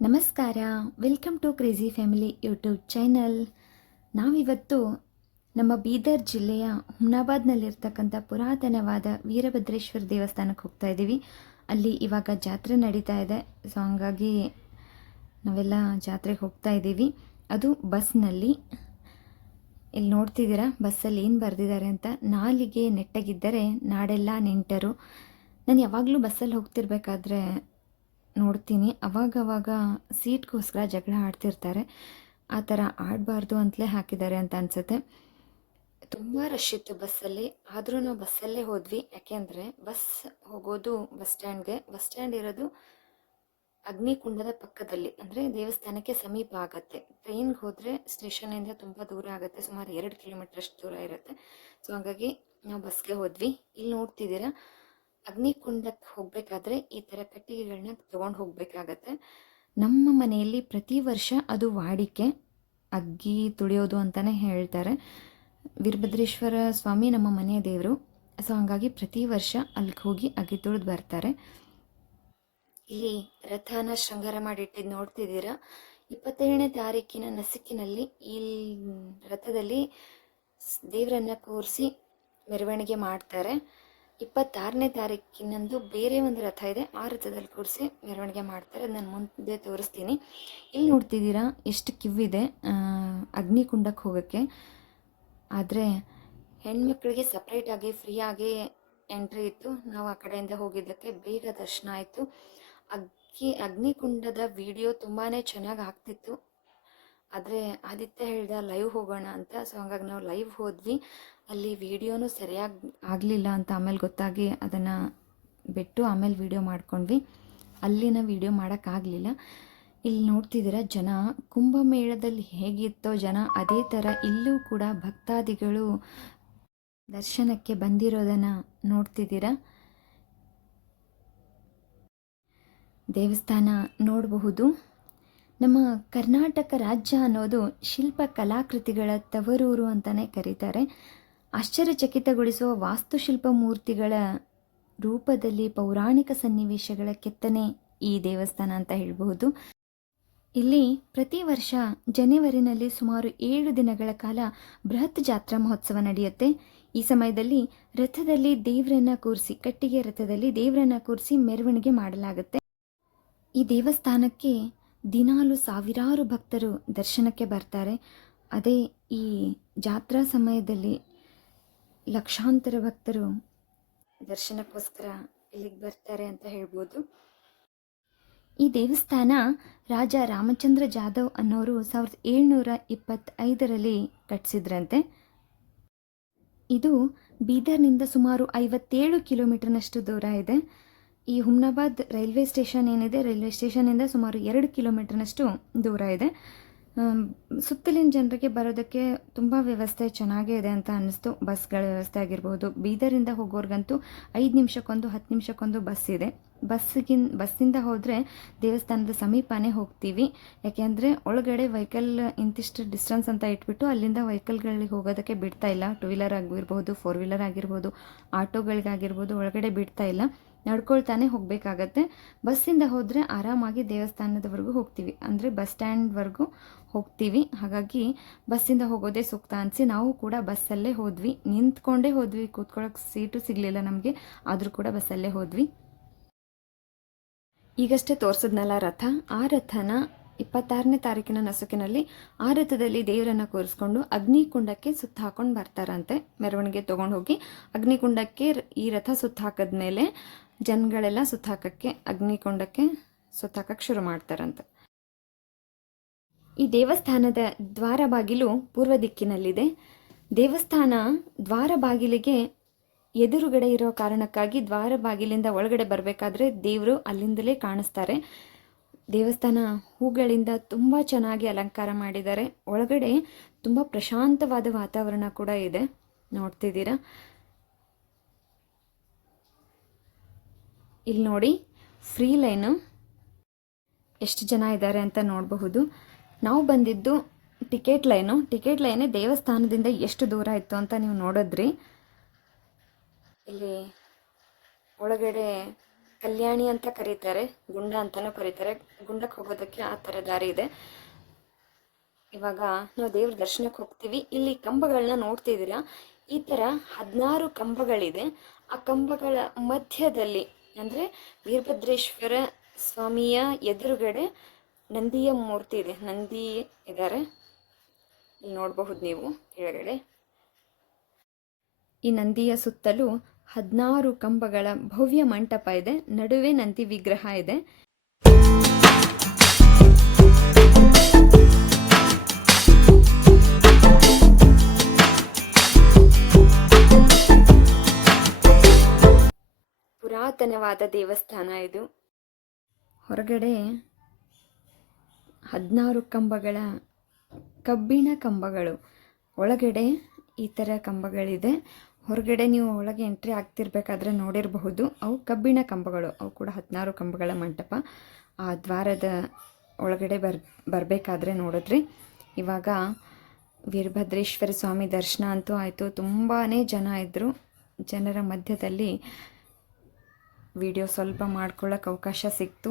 ನಮಸ್ಕಾರ. Welcome to crazy family YouTube channel. ನಾವಿವತ್ತು ನಮ್ಮ ಬೀದರ್ ಜಿಲ್ಲೆಯ ಹುಮ್ನಾಬಾದ್ನಲ್ಲಿರ್ತಕ್ಕಂಥ ಪುರಾತನವಾದ ವೀರಭದ್ರೇಶ್ವರ ದೇವಸ್ಥಾನಕ್ಕೆ ಹೋಗ್ತಾ ಇದ್ದೀವಿ. ಅಲ್ಲಿ ಇವಾಗ ಜಾತ್ರೆ ನಡೀತಾ ಇದೆ. ಸೊ ಹಂಗಾಗಿ ನಾವೆಲ್ಲ ಜಾತ್ರೆಗೆ ಹೋಗ್ತಾ ಇದ್ದೀವಿ. ಅದು ಬಸ್ನಲ್ಲಿ. ಇಲ್ಲಿ ನೋಡ್ತಿದ್ದೀರಾ ಬಸ್ಸಲ್ಲಿ ಏನು ಬರೆದಿದ್ದಾರೆ ಅಂತ. ನಾಲಿಗೆ ನೆಟ್ಟಗಿದ್ದರೆ ನಾಡೆಲ್ಲ ನೆಂಟರು. ನಾನು ಯಾವಾಗಲೂ ಬಸ್ಸಲ್ಲಿ ಹೋಗ್ತಿರ್ಬೇಕಾದ್ರೆ ನೋಡ್ತೀನಿ, ಅವಾಗವಾಗ ಸೀಟ್ಗೋಸ್ಕರ ಜಗಳ ಆಡ್ತಿರ್ತಾರೆ. ಆ ಥರ ಆಡಬಾರ್ದು ಅಂತಲೇ ಹಾಕಿದ್ದಾರೆ ಅಂತ ಅನಿಸುತ್ತೆ. ತುಂಬ ರಶ್ ಇತ್ತು ಬಸ್ಸಲ್ಲಿ. ಆದರೂ ನಾವು ಬಸ್ಸಲ್ಲೇ ಹೋದ್ವಿ. ಯಾಕೆಂದರೆ ಬಸ್ ಹೋಗೋದು ಬಸ್ ಸ್ಟ್ಯಾಂಡ್ ಇರೋದು ಅಗ್ನಿಕುಂಡದ ಪಕ್ಕದಲ್ಲಿ, ಅಂದರೆ ದೇವಸ್ಥಾನಕ್ಕೆ ಸಮೀಪ ಆಗುತ್ತೆ. ಟ್ರೈನ್ಗೆ ಹೋದರೆ ಸ್ಟೇಷನಿಂದ ತುಂಬ ದೂರ ಆಗುತ್ತೆ, ಸುಮಾರು 2 ಕಿಲೋಮೀಟರ್ ಅಷ್ಟು ದೂರ ಇರುತ್ತೆ. ಸೊ ಹಾಗಾಗಿ ನಾವು ಬಸ್ಗೆ ಹೋದ್ವಿ. ಇಲ್ಲಿ ನೋಡ್ತಿದ್ದೀರಾ, ಅಗ್ನಿಕುಂಡಕ್ಕೆ ಹೋಗಬೇಕಾದ್ರೆ ಈ ಥರ ಕಟ್ಟಿಗೆಗಳನ್ನ ತೊಗೊಂಡು ಹೋಗಬೇಕಾಗತ್ತೆ. ನಮ್ಮ ಮನೆಯಲ್ಲಿ ಪ್ರತಿ ವರ್ಷ ಅದು ವಾಡಿಕೆ, ಅಗ್ಗಿ ತುಳಿಯೋದು ಅಂತಲೇ ಹೇಳ್ತಾರೆ. ವೀರಭದ್ರೇಶ್ವರ ಸ್ವಾಮಿ ನಮ್ಮ ಮನೆಯ ದೇವರು. ಸೊ ಹಾಗಾಗಿ ಪ್ರತಿ ವರ್ಷ ಅಲ್ಲಿಗೆ ಹೋಗಿ ಅಗ್ಗಿ ತುಳಿದು ಬರ್ತಾರೆ. ಇಲ್ಲಿ ರಥನ ಶೃಂಗಾರ ಮಾಡಿಟ್ಟಿದ್ದು ನೋಡ್ತಿದ್ದೀರಾ. 27ನೇ ತಾರೀಕಿನ ನಸುಕಿನಲ್ಲಿ ಈ ರಥದಲ್ಲಿ ದೇವರನ್ನ ಕೂರಿಸಿ ಮೆರವಣಿಗೆ ಮಾಡ್ತಾರೆ. 26ನೇ ತಾರೀಕಿನಂದು ಬೇರೆ ಒಂದು ರಥ ಇದೆ, ಆ ರಥದಲ್ಲಿ ಕೂರಿಸಿ ಮೆರವಣಿಗೆ ಮಾಡ್ತಾರೆ. ಅದು ನಾನು ಮುಂದೆ ತೋರಿಸ್ತೀನಿ. ಇಲ್ಲಿ ನೋಡ್ತಿದ್ದೀರಾ ಎಷ್ಟು ಕಿವಿದೆ ಅಗ್ನಿಕುಂಡಕ್ಕೆ ಹೋಗೋಕ್ಕೆ. ಆದರೆ ಹೆಣ್ಮಕ್ಳಿಗೆ ಸಪ್ರೇಟಾಗಿ ಫ್ರೀಯಾಗಿ ಎಂಟ್ರಿ ಇತ್ತು. ನಾವು ಆ ಕಡೆಯಿಂದ ಹೋಗಿದ್ದಕ್ಕೆ ಬೇಗ ದರ್ಶನ ಆಯಿತು. ಅಗ್ನಿಕುಂಡದ ವಿಡಿಯೋ ತುಂಬಾ ಚೆನ್ನಾಗಿ ಆಗ್ತಿತ್ತು. ಆದರೆ ಆದಿತ್ಯ ಹೇಳ್ದ ಲೈವ್ ಹೋಗೋಣ ಅಂತ. ಸೊ ಹಂಗಾಗಿ ನಾವು ಲೈವ್ ಹೋದ್ವಿ. ಅಲ್ಲಿ ವಿಡಿಯೋನೂ ಸರಿಯಾಗಿ ಆಗಲಿಲ್ಲ ಅಂತ ಆಮೇಲೆ ಗೊತ್ತಾಗಿ ಅದನ್ನು ಬಿಟ್ಟು ಆಮೇಲೆ ವಿಡಿಯೋ ಮಾಡ್ಕೊಂಡ್ವಿ. ಅಲ್ಲಿನ ವಿಡಿಯೋ ಮಾಡೋಕ್ಕಾಗಲಿಲ್ಲ. ಇಲ್ಲಿ ನೋಡ್ತಿದ್ದೀರ ಜನ, ಕುಂಭಮೇಳದಲ್ಲಿ ಹೇಗಿತ್ತೋ ಜನ ಅದೇ ಥರ ಇಲ್ಲೂ ಕೂಡ ಭಕ್ತಾದಿಗಳು ದರ್ಶನಕ್ಕೆ ಬಂದಿರೋದನ್ನು ನೋಡ್ತಿದ್ದೀರಾ. ದೇವಸ್ಥಾನ ನೋಡಬಹುದು. ನಮ್ಮ ಕರ್ನಾಟಕ ರಾಜ್ಯ ಅನ್ನೋದು ಶಿಲ್ಪ ಕಲಾಕೃತಿಗಳ ತವರೂರು ಅಂತಲೇ ಕರೀತಾರೆ. ಆಶ್ಚರ್ಯಚಕಿತಗೊಳಿಸುವ ವಾಸ್ತುಶಿಲ್ಪ ಮೂರ್ತಿಗಳ ರೂಪದಲ್ಲಿ ಪೌರಾಣಿಕ ಸನ್ನಿವೇಶಗಳ ಕೆತ್ತನೆ ಈ ದೇವಸ್ಥಾನ ಅಂತ ಹೇಳಬಹುದು. ಇಲ್ಲಿ ಪ್ರತಿ ವರ್ಷ ಜನವರಿನಲ್ಲಿ ಸುಮಾರು 7 ದಿನಗಳ ಕಾಲ ಬೃಹತ್ ಜಾತ್ರಾ ಮಹೋತ್ಸವ ನಡೆಯುತ್ತೆ. ಈ ಸಮಯದಲ್ಲಿ ರಥದಲ್ಲಿ ದೇವರನ್ನ ಕೂರಿಸಿ, ಕಟ್ಟಿಗೆ ರಥದಲ್ಲಿ ದೇವರನ್ನ ಕೂರಿಸಿ ಮೆರವಣಿಗೆ ಮಾಡಲಾಗುತ್ತೆ. ಈ ದೇವಸ್ಥಾನಕ್ಕೆ ದಿನಾಲು ಸಾವಿರಾರು ಭಕ್ತರು ದರ್ಶನಕ್ಕೆ ಬರ್ತಾರೆ. ಅದೇ ಈ ಜಾತ್ರಾ ಸಮಯದಲ್ಲಿ ಲಕ್ಷಾಂತರ ಭಕ್ತರು ದರ್ಶನಕ್ಕೋಸ್ಕರ ಇಲ್ಲಿಗೆ ಬರ್ತಾರೆ ಅಂತ ಹೇಳ್ಬೋದು. ಈ ದೇವಸ್ಥಾನ ರಾಜ ರಾಮಚಂದ್ರ ಜಾಧವ್ ಅನ್ನೋರು 1725ರಲ್ಲಿ ಕಟ್ಟಿಸಿದ್ರಂತೆ. ಇದು ಬೀದರ್ನಿಂದ ಸುಮಾರು 57 ಕಿಲೋಮೀಟರ್ನಷ್ಟು ದೂರ ಇದೆ. ಈ ಹುಮ್ನಾಬಾದ್ ರೈಲ್ವೆ ಸ್ಟೇಷನ್ ಏನಿದೆ, ರೈಲ್ವೆ ಸ್ಟೇಷನಿಂದ ಸುಮಾರು 2 ಕಿಲೋಮೀಟರ್ನಷ್ಟು ದೂರ ಇದೆ. ಸುತ್ತಲಿನ ಜನರಿಗೆ ಬರೋದಕ್ಕೆ ತುಂಬ ವ್ಯವಸ್ಥೆ ಚೆನ್ನಾಗೇ ಇದೆ ಅಂತ ಅನ್ನಿಸ್ತು. ಬಸ್ಗಳ ವ್ಯವಸ್ಥೆ ಆಗಿರ್ಬೋದು. ಬೀದರಿಂದ ಹೋಗೋರ್ಗಂತೂ 5 ನಿಮಿಷಕ್ಕೊಂದು 10 ನಿಮಿಷಕ್ಕೊಂದು ಬಸ್ ಇದೆ. ಬಸ್ಸಿಂದ ಹೋದರೆ ದೇವಸ್ಥಾನದ ಸಮೀಪನೇ ಹೋಗ್ತೀವಿ. ಯಾಕೆಂದರೆ ಒಳಗಡೆ ವೆಹಿಕಲ್ ಇಂತಿಷ್ಟು ಡಿಸ್ಟೆನ್ಸ್ ಅಂತ ಇಟ್ಬಿಟ್ಟು ಅಲ್ಲಿಂದ ವೆಹಿಕಲ್ಗಳಿಗೆ ಹೋಗೋದಕ್ಕೆ ಬಿಡ್ತಾ ಇಲ್ಲ. 2 ವೀಲರ್ ಆಗಿರ್ಬೋದು, 4 ವೀಲರ್ ಆಗಿರ್ಬೋದು, ಆಟೋಗಳಿಗಾಗಿರ್ಬೋದು, ಒಳಗಡೆ ಬಿಡ್ತಾ ಇಲ್ಲ. ನಡ್ಕೊಳ್ತಾನೆ ಹೋಗಬೇಕಾಗತ್ತೆ. ಬಸ್ಸಿಂದ ಹೋದರೆ ಆರಾಮಾಗಿ ದೇವಸ್ಥಾನದವರೆಗೂ ಹೋಗ್ತೀವಿ, ಅಂದರೆ ಬಸ್ ಸ್ಟ್ಯಾಂಡ್ವರೆಗೂ ಹೋಗ್ತೀವಿ. ಹಾಗಾಗಿ ಬಸ್ಸಿಂದ ಹೋಗೋದೇ ಸೂಕ್ತ ಅನಿಸಿ ನಾವು ಕೂಡ ಬಸ್ಸಲ್ಲೇ ಹೋದ್ವಿ. ನಿಂತ್ಕೊಂಡೇ ಹೋದ್ವಿ, ಕೂತ್ಕೊಳ್ಳೋಕೆ ಸೀಟು ಸಿಗಲಿಲ್ಲ ನಮಗೆ, ಆದರೂ ಕೂಡ ಬಸ್ಸಲ್ಲೇ ಹೋದ್ವಿ. ಈಗಷ್ಟೇ ತೋರಿಸಿದ್ನಲ್ಲ ರಥ, ಆ ರಥನ 26ನೇ ತಾರೀಕಿನ ನಸುಕಿನಲ್ಲಿ ಆ ರಥದಲ್ಲಿ ದೇವರನ್ನು ಕೂರಿಸ್ಕೊಂಡು ಅಗ್ನಿಕುಂಡಕ್ಕೆ ಸುತ್ತ ಹಾಕೊಂಡು ಬರ್ತಾರಂತೆ. ಮೆರವಣಿಗೆ ತೊಗೊಂಡು ಹೋಗಿ ಅಗ್ನಿಕುಂಡಕ್ಕೆ ಈ ರಥ ಸುತ್ತ ಹಾಕಿದ್ಮೇಲೆ ಜನಗಳೆಲ್ಲ ಸುತ್ತ ಹಾಕಕ್ಕೆ, ಅಗ್ನಿಕುಂಡಕ್ಕೆ ಸುತ್ತ ಹಾಕಕ್ಕೆ ಶುರು ಮಾಡ್ತಾರಂತೆ. ಈ ದೇವಸ್ಥಾನದ ದ್ವಾರ ಬಾಗಿಲು ಪೂರ್ವ ದಿಕ್ಕಿನಲ್ಲಿದೆ. ದೇವಸ್ಥಾನ ದ್ವಾರ ಬಾಗಿಲಿಗೆ ಎದುರುಗಡೆ ಇರೋ ಕಾರಣಕ್ಕಾಗಿ ದ್ವಾರ ಬಾಗಿಲಿಂದ ಒಳಗಡೆ ಬರಬೇಕಾದ್ರೆ ದೇವರು ಅಲ್ಲಿಂದಲೇ ಕಾಣಿಸ್ತಾರೆ. ದೇವಸ್ಥಾನ ಹೂಗಳಿಂದ ತುಂಬ ಚೆನ್ನಾಗಿ ಅಲಂಕಾರ ಮಾಡಿದ್ದಾರೆ. ಒಳಗಡೆ ತುಂಬ ಪ್ರಶಾಂತವಾದ ವಾತಾವರಣ ಕೂಡ ಇದೆ. ನೋಡ್ತಿದ್ದೀರಾ, ಇಲ್ಲಿ ನೋಡಿ ಫ್ರೀ ಲೈನು ಎಷ್ಟು ಜನ ಇದ್ದಾರೆ ಅಂತ ನೋಡಬಹುದು. ನಾವು ಬಂದಿದ್ದು ಟಿಕೆಟ್ ಲೈನೇ ದೇವಸ್ಥಾನದಿಂದ ಎಷ್ಟು ದೂರ ಇತ್ತು ಅಂತ ನೀವು ನೋಡಿದ್ರಿ. ಇಲ್ಲಿ ಒಳಗಡೆ ಕಲ್ಯಾಣಿ ಅಂತ ಕರೀತಾರೆ, ಗುಂಡ ಅಂತಲೂ ಕರೀತಾರೆ. ಗುಂಡಕ್ಕೆ ಹೋಗೋದಕ್ಕೆ ಆ ಥರ ದಾರಿ ಇದೆ. ಇವಾಗ ನಾವು ದೇವ್ರ ದರ್ಶನಕ್ಕೆ ಹೋಗ್ತೀವಿ. ಇಲ್ಲಿ ಕಂಬಗಳನ್ನ ನೋಡ್ತಿದ್ದೀರಾ, ಈ ಥರ 16 ಕಂಬಗಳಿದೆ. ಆ ಕಂಬಗಳ ಮಧ್ಯದಲ್ಲಿ ಅಂದರೆ ವೀರಭದ್ರೇಶ್ವರ ಸ್ವಾಮಿಯ ಎದುರುಗಡೆ ನಂದಿಯ ಮೂರ್ತಿ ಇದೆ. ನಂದಿ ಇದ್ದಾರೆ, ಇಲ್ಲಿ ನೋಡಬಹುದು ನೀವು ಕೆಳಗಡೆ. ಈ ನಂದಿಯ ಸುತ್ತಲೂ 16 ಕಂಬಗಳ ಭವ್ಯ ಮಂಟಪ ಇದೆ. ನಡುವೆ ನಂದಿ ವಿಗ್ರಹ ಇದೆ. ಪುರಾತನವಾದ ದೇವಸ್ಥಾನ ಇದು. ಹೊರಗಡೆ 16 ಕಂಬಗಳ ಕಬ್ಬಿಣ ಕಂಬಗಳು, ಒಳಗಡೆ ಈ ಥರ ಕಂಬಗಳಿದೆ. ಹೊರಗಡೆ ನೀವು ಒಳಗೆ ಎಂಟ್ರಿ ಆಗ್ತಿರ್ಬೇಕಾದ್ರೆ ನೋಡಿರಬಹುದು, ಅವು ಕಬ್ಬಿಣ ಕಂಬಗಳು. ಅವು ಕೂಡ 16 ಕಂಬಗಳ ಮಂಟಪ. ಆ ದ್ವಾರದ ಒಳಗಡೆ ಬರಬೇಕಾದ್ರೆ ನೋಡಿದ್ರಿ. ಇವಾಗ ವೀರಭದ್ರೇಶ್ವರ ಸ್ವಾಮಿ ದರ್ಶನ ಅಂತೂ ಆಯಿತು. ತುಂಬಾ ಜನ ಇದ್ದರು. ಜನರ ಮಧ್ಯದಲ್ಲಿ ವಿಡಿಯೋ ಸ್ವಲ್ಪ ಮಾಡ್ಕೊಳ್ಳೋಕೆ ಅವಕಾಶ ಸಿಕ್ತು.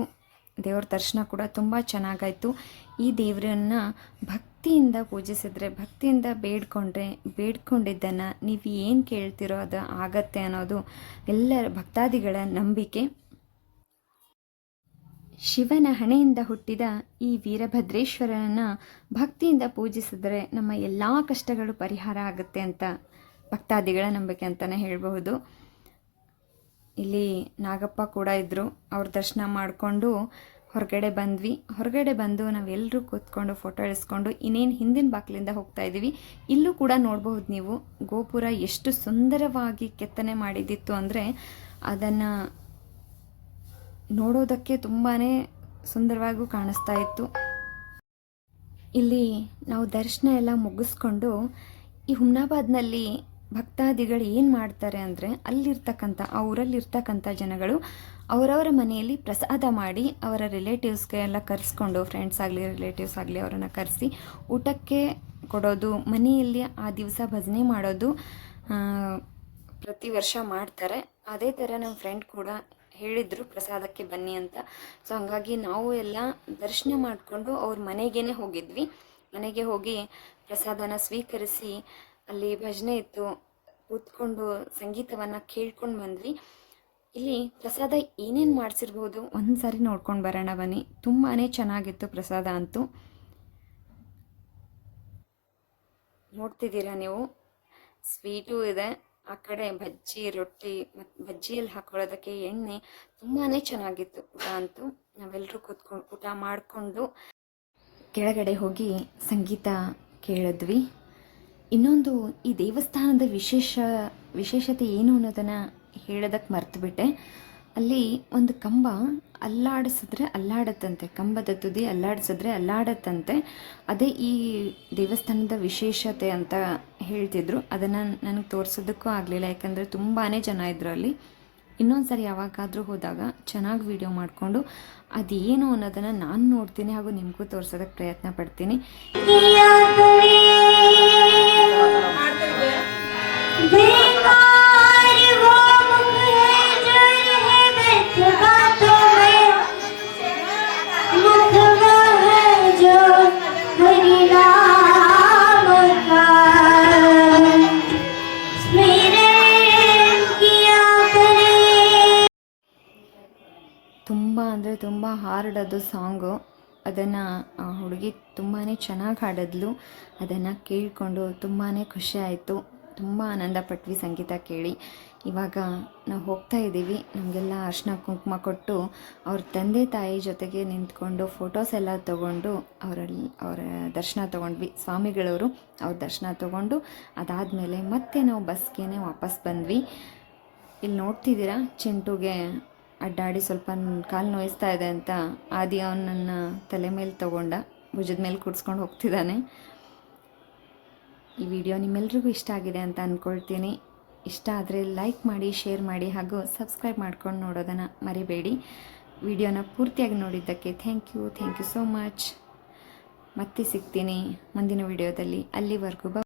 ದೇವ್ರ ದರ್ಶನ ಕೂಡ ತುಂಬ ಚೆನ್ನಾಗಾಯಿತು. ಈ ದೇವರನ್ನು ಭಕ್ತಿಯಿಂದ ಪೂಜಿಸಿದ್ರೆ, ಭಕ್ತಿಯಿಂದ ಬೇಡ್ಕೊಂಡಿದ್ದನ್ನು ನೀವು ಏನು ಕೇಳ್ತಿರೋ ಅದು ಆಗತ್ತೆ ಅನ್ನೋದು ಎಲ್ಲರ ಭಕ್ತಾದಿಗಳ ನಂಬಿಕೆ. ಶಿವನ ಹಣೆಯಿಂದ ಹುಟ್ಟಿದ ಈ ವೀರಭದ್ರೇಶ್ವರನನ್ನು ಭಕ್ತಿಯಿಂದ ಪೂಜಿಸಿದ್ರೆ ನಮ್ಮ ಎಲ್ಲ ಕಷ್ಟಗಳು ಪರಿಹಾರ ಆಗುತ್ತೆ ಅಂತ ಭಕ್ತಾದಿಗಳ ನಂಬಿಕೆ ಅಂತಲೇ ಹೇಳಬಹುದು. ಇಲ್ಲಿ ನಾಗಪ್ಪ ಕೂಡ ಇದ್ದರು. ಅವ್ರ ದರ್ಶನ ಮಾಡಿಕೊಂಡು ಹೊರಗಡೆ ಬಂದ್ವಿ. ಹೊರಗಡೆ ಬಂದು ನಾವೆಲ್ಲರೂ ಕೂತ್ಕೊಂಡು ಫೋಟೋ ಇಳಿಸ್ಕೊಂಡು ಇನ್ನೇನು ಹಿಂದಿನ ಬಾಗಿಲಿಂದ ಹೋಗ್ತಾ ಇದ್ದೀವಿ. ಇಲ್ಲೂ ಕೂಡ ನೋಡಬಹುದು ನೀವು, ಗೋಪುರ ಎಷ್ಟು ಸುಂದರವಾಗಿ ಕೆತ್ತನೆ ಮಾಡಿದ್ದಿತ್ತು ಅಂದರೆ ಅದನ್ನು ನೋಡೋದಕ್ಕೆ ತುಂಬಾ ಸುಂದರವಾಗೂ ಕಾಣಿಸ್ತಾ ಇತ್ತು. ಇಲ್ಲಿ ನಾವು ದರ್ಶನ ಎಲ್ಲ ಮುಗಿಸ್ಕೊಂಡು ಈ ಹುಮ್ನಾಬಾದ್ನಲ್ಲಿ ಭಕ್ತಾದಿಗಳು ಏನು ಮಾಡ್ತಾರೆ ಅಂದರೆ, ಆ ಊರಲ್ಲಿರ್ತಕ್ಕಂಥ ಜನಗಳು ಅವರವರ ಮನೆಯಲ್ಲಿ ಪ್ರಸಾದ ಮಾಡಿ ಅವರ ರಿಲೇಟಿವ್ಸ್ಗೆ ಎಲ್ಲ ಕರೆಸ್ಕೊಂಡು, ಫ್ರೆಂಡ್ಸ್ ಆಗಲಿ ರಿಲೇಟಿವ್ಸ್ ಆಗಲಿ ಅವರನ್ನು ಕರೆಸಿ ಊಟಕ್ಕೆ ಕೊಡೋದು, ಮನೆಯಲ್ಲಿ ಆ ದಿವಸ ಭಜನೆ ಮಾಡೋದು ಪ್ರತಿ ವರ್ಷ ಮಾಡ್ತಾರೆ. ಅದೇ ಥರ ನಮ್ಮ ಫ್ರೆಂಡ್ ಕೂಡ ಹೇಳಿದರು ಪ್ರಸಾದಕ್ಕೆ ಬನ್ನಿ ಅಂತ. ಸೊ ಹಾಗಾಗಿ ನಾವು ಎಲ್ಲ ದರ್ಶನ ಮಾಡಿಕೊಂಡು ಅವ್ರ ಮನೆಗೇ ಹೋಗಿದ್ವಿ. ಮನೆಗೆ ಹೋಗಿ ಪ್ರಸಾದನ ಸ್ವೀಕರಿಸಿ ಅಲ್ಲಿ ಭಜನೆ ಇತ್ತು, ಕೂತ್ಕೊಂಡು ಸಂಗೀತವನ್ನು ಕೇಳ್ಕೊಂಡು ಬಂದ್ವಿ. ಇಲ್ಲಿ ಪ್ರಸಾದ ಏನೇನು ಮಾಡಿಸಿರ್ಬೋದು ಒಂದು ಸಾರಿ ನೋಡ್ಕೊಂಡು ಬರೋಣ ಬನ್ನಿ. ತುಂಬಾ ಚೆನ್ನಾಗಿತ್ತು ಪ್ರಸಾದ ಅಂತೂ. ನೋಡ್ತಿದ್ದೀರಾ ನೀವು, ಸ್ವೀಟು ಇದೆ, ಆ ಕಡೆ ಬಜ್ಜಿ, ರೊಟ್ಟಿ ಮತ್ತು ಬಜ್ಜಿಯಲ್ಲಿ ಹಾಕೊಳ್ಳೋದಕ್ಕೆ ಎಣ್ಣೆ, ತುಂಬಾ ಚೆನ್ನಾಗಿತ್ತು ಊಟ ಅಂತೂ. ನಾವೆಲ್ಲರೂ ಕೂತ್ಕೊಂಡು ಊಟ ಮಾಡಿಕೊಂಡು ಕೆಳಗಡೆ ಹೋಗಿ ಸಂಗೀತ ಕೇಳಿದ್ವಿ. ಇನ್ನೊಂದು, ಈ ದೇವಸ್ಥಾನದ ವಿಶೇಷತೆ ಏನು ಅನ್ನೋದನ್ನು ಹೇಳೋದಕ್ಕೆ ಮರ್ತುಬಿಟ್ಟೆ. ಅಲ್ಲಿ ಒಂದು ಕಂಬ ಅಲ್ಲಾಡಿಸಿದ್ರೆ ಅಲ್ಲಾಡತ್ತಂತೆ, ಕಂಬದ ತುದಿ ಅಲ್ಲಾಡಿಸಿದ್ರೆ ಅಲ್ಲಾಡತ್ತಂತೆ. ಅದೇ ಈ ದೇವಸ್ಥಾನದ ವಿಶೇಷತೆ ಅಂತ ಹೇಳ್ತಿದ್ರು. ಅದನ್ನು ನನಗೆ ತೋರಿಸೋದಕ್ಕೂ ಆಗಲಿಲ್ಲ, ಯಾಕಂದರೆ ತುಂಬಾ ಜನ ಇದ್ದರು ಅಲ್ಲಿ. ಇನ್ನೊಂದು ಸರಿ ಯಾವಾಗಾದರೂ ಹೋದಾಗ ಚೆನ್ನಾಗಿ ವಿಡಿಯೋ ಮಾಡಿಕೊಂಡು ಅದೇನು ಅನ್ನೋದನ್ನು ನಾನು ನೋಡ್ತೀನಿ ಹಾಗೂ ನಿಮಗೂ ತೋರಿಸೋದಕ್ಕೆ ಪ್ರಯತ್ನ ಪಡ್ತೀನಿ. ತುಂಬ ಅಂದರೆ ತುಂಬ ಹಾರ್ಡ್ ಅದು ಸಾಂಗು. ಅದನ್ನು ಆ ಹುಡುಗಿ ತುಂಬಾ ಚೆನ್ನಾಗಿ ಹಾಡಿದ್ಲು. ಅದನ್ನು ಕೇಳಿಕೊಂಡು ತುಂಬಾ ಖುಷಿ ಆಯಿತು. ತುಂಬ ಆನಂದ ಪಟ್ವಿ ಸಂಗೀತ ಕೇಳಿ. ಇವಾಗ ನಾವು ಹೋಗ್ತಾ ಇದ್ದೀವಿ. ನಮಗೆಲ್ಲ ಅರಿಶಿನ ಕುಂಕುಮ ಕೊಟ್ಟು ಅವ್ರ ತಂದೆ ತಾಯಿ ಜೊತೆಗೆ ನಿಂತ್ಕೊಂಡು ಫೋಟೋಸ್ ಎಲ್ಲ ತೊಗೊಂಡು ಅವರ ದರ್ಶನ ತೊಗೊಂಡ್ವಿ. ಸ್ವಾಮಿಗಳವರು ಅವ್ರ ದರ್ಶನ ತೊಗೊಂಡು ಅದಾದಮೇಲೆ ಮತ್ತೆ ನಾವು ಬಸ್ಗೆ ವಾಪಸ್ ಬಂದ್ವಿ. ಇಲ್ಲಿ ನೋಡ್ತಿದ್ದೀರಾ, ಚಿಂಟುಗೆ ಅಡ್ಡಾಡಿ ಸ್ವಲ್ಪ ಕಾಲು ನೋಯಿಸ್ತಾ ಇದೆ ಅಂತ ಆದಿ ಅವನನ್ನು ತಲೆ ಮೇಲೆ ತೊಗೊಂಡ ಭುಜದ ಮೇಲೆ ಕೂಡಿಸ್ಕೊಂಡು ಹೋಗ್ತಿದ್ದಾನೆ. ಈ ವಿಡಿಯೋ ನಿಮ್ಮೆಲ್ರಿಗೂ ಇಷ್ಟ ಆಗಿದೆ ಅಂತ ಅಂದ್ಕೊಳ್ತೀನಿ. ಇಷ್ಟ ಆದರೆ ಲೈಕ್ ಮಾಡಿ, ಶೇರ್ ಮಾಡಿ ಹಾಗೂ ಸಬ್ಸ್ಕ್ರೈಬ್ ಮಾಡ್ಕೊಂಡು ನೋಡೋದನ್ನು ಮರಿಬೇಡಿ. ವಿಡಿಯೋನ ಪೂರ್ತಿಯಾಗಿ ನೋಡಿದ್ದಕ್ಕೆ ಥ್ಯಾಂಕ್ ಯು ಸೋ ಮಚ್. ಮತ್ತೆ ಸಿಗ್ತೀನಿ ಮುಂದಿನ ವಿಡಿಯೋದಲ್ಲಿ. ಅಲ್ಲಿವರೆಗೂ